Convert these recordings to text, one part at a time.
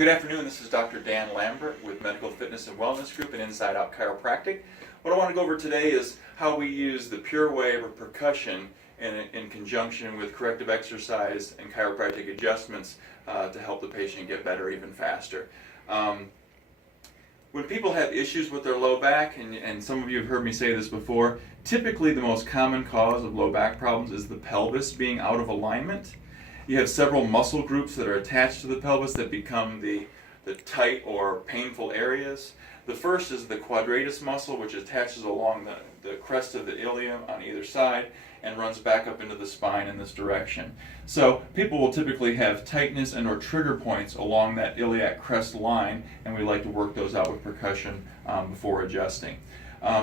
Good afternoon, this is Dr. Dan Lambert with Medical Fitness and Wellness Group and Inside Out Chiropractic. What I want to go over today is how we use the pure wave or percussion in conjunction with corrective exercise and chiropractic adjustments to help the patient get better even faster. When people have issues with their low back, and some of you have heard me say this before, typically the most common cause of low back problems is the pelvis being out of alignment. You have several muscle groups that are attached to the pelvis that become the tight or painful areas. The first is the quadratus muscle, which attaches along the crest of the ilium on either side and runs back up into the spine in this direction. So people will typically have tightness and or trigger points along that iliac crest line, and we like to work those out with percussion before adjusting.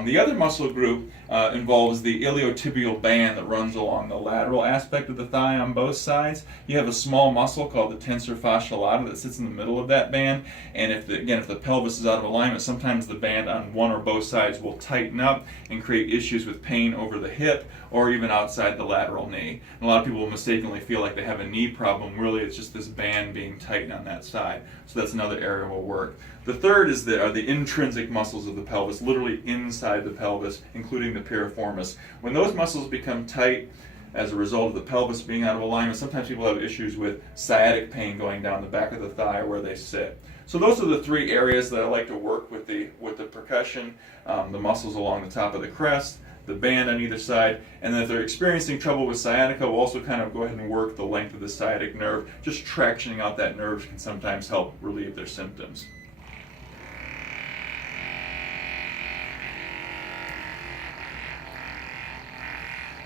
The other muscle group involves the iliotibial band that runs along the lateral aspect of the thigh on both sides. You have a small muscle called the tensor fasciae lata that sits in the middle of that band, and if the pelvis is out of alignment, sometimes the band on one or both sides will tighten up and create issues with pain over the hip or even outside the lateral knee. And a lot of people will mistakenly feel like they have a knee problem. Really, it's just this band being tightened on that side. So that's another area we'll work. The third are the intrinsic muscles of the pelvis, literally inside the pelvis, including the piriformis. When those muscles become tight as a result of the pelvis being out of alignment, sometimes people have issues with sciatic pain going down the back of the thigh where they sit. So those are the three areas that I like to work with the percussion, the muscles along the top of the crest, the band on either side, and then if they're experiencing trouble with sciatica, we'll also kind of go ahead and work the length of the sciatic nerve. Just tractioning out that nerve can sometimes help relieve their symptoms.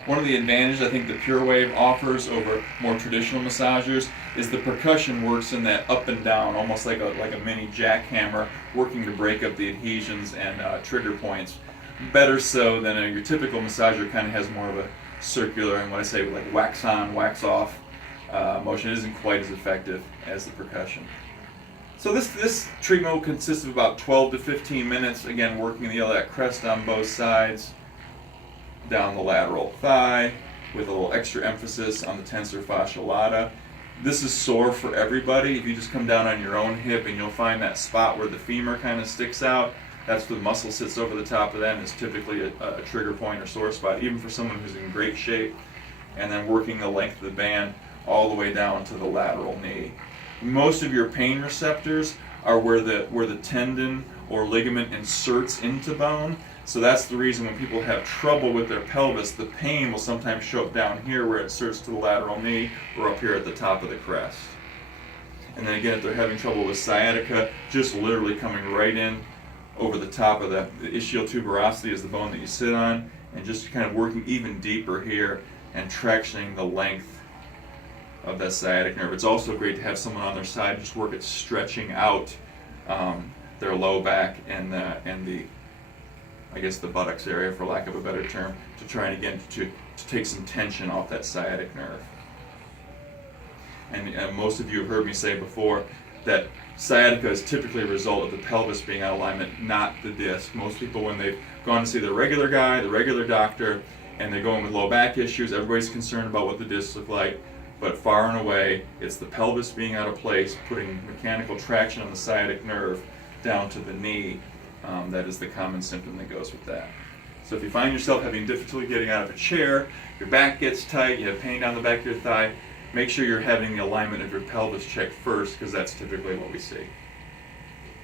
One of the advantages I think the Pure Wave offers over more traditional massagers is the percussion works in that up and down, almost like a mini jackhammer, working to break up the adhesions and trigger points. Better so than your typical massager kind of has more of a circular and what I say like wax on, wax off motion. It isn't quite as effective as the percussion. So this treatment will consist of about 12 to 15 minutes, again working the iliac crest on both sides, down the lateral thigh with a little extra emphasis on the tensor fasciae lata. This is sore for everybody. If you just come down on your own hip and you'll find that spot where the femur kind of sticks out, that's where the muscle sits over the top of that, and it's typically a trigger point or sore spot, even for someone who's in great shape. And then working the length of the band all the way down to the lateral knee. Most of your pain receptors are where the tendon or ligament inserts into bone. So that's the reason when people have trouble with their pelvis, the pain will sometimes show up down here where it inserts to the lateral knee or up here at the top of the crest. And then again, if they're having trouble with sciatica, just literally coming right in over the top of the ischial tuberosity is the bone that you sit on, and just kind of working even deeper here and tractioning the length of that sciatic nerve. It's also great to have someone on their side just work at stretching out their low back and the I guess the buttocks area, for lack of a better term, to try and again to take some tension off that sciatic nerve. And most of you have heard me say before that sciatica is typically a result of the pelvis being out of alignment, not the disc. Most people, when they've gone to see the regular guy, the regular doctor, and they're going with low back issues, everybody's concerned about what the discs look like, but far and away, it's the pelvis being out of place, putting mechanical traction on the sciatic nerve down to the knee. That is the common symptom that goes with that. So if you find yourself having difficulty getting out of a chair, your back gets tight, you have pain down the back of your thigh, make sure you're having the alignment of your pelvis checked first, because that's typically what we see.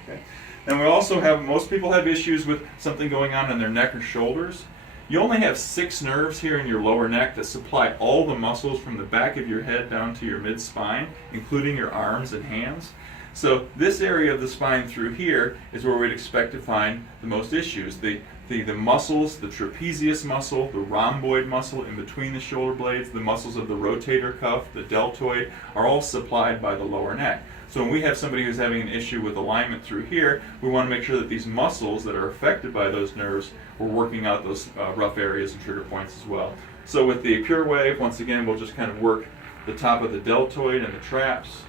Okay. Then we also have, most people have issues with something going on in their neck or shoulders. You only have 6 nerves here in your lower neck that supply all the muscles from the back of your head down to your mid-spine, including your arms and hands. So this area of the spine through here is where we'd expect to find the most issues. The muscles, the trapezius muscle, the rhomboid muscle in between the shoulder blades, the muscles of the rotator cuff, the deltoid, are all supplied by the lower neck. So when we have somebody who's having an issue with alignment through here, we want to make sure that these muscles that are affected by those nerves, we're working out those rough areas and trigger points as well. So with the Pure Wave, once again, we'll just kind of work the top of the deltoid and the traps.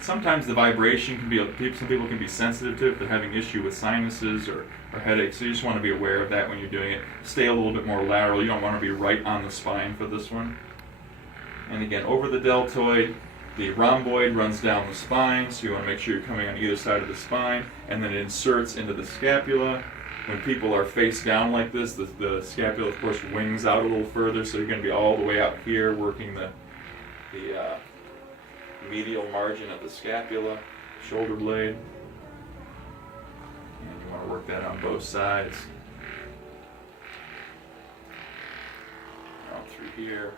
Sometimes the vibration can be, some people can be sensitive to it if they're having issue with sinuses or headaches, so you just want to be aware of that when you're doing it. Stay a little bit more lateral. You don't want to be right on the spine for this one. And again, over the deltoid, The rhomboid runs down the spine, so you want to make sure you're coming on either side of the spine, and then it inserts into the scapula. When people are face down like this, the scapula, of course, wings out a little further, so you're going to be all the way out here working the medial margin of the scapula, shoulder blade. And you want to work that on both sides. Out through here,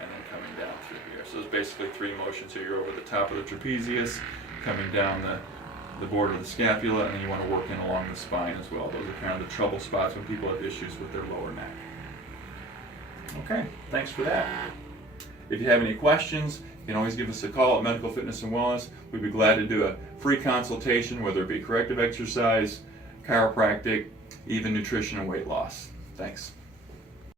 and then coming down through here. So there's basically 3 motions here. You're over the top of the trapezius, coming down the border of the scapula, and then you want to work in along the spine as well. Those are kind of the trouble spots when people have issues with their lower neck. Okay, thanks for that. If you have any questions, you can always give us a call at Medical Fitness and Wellness. We'd be glad to do a free consultation, whether it be corrective exercise, chiropractic, even nutrition and weight loss. Thanks.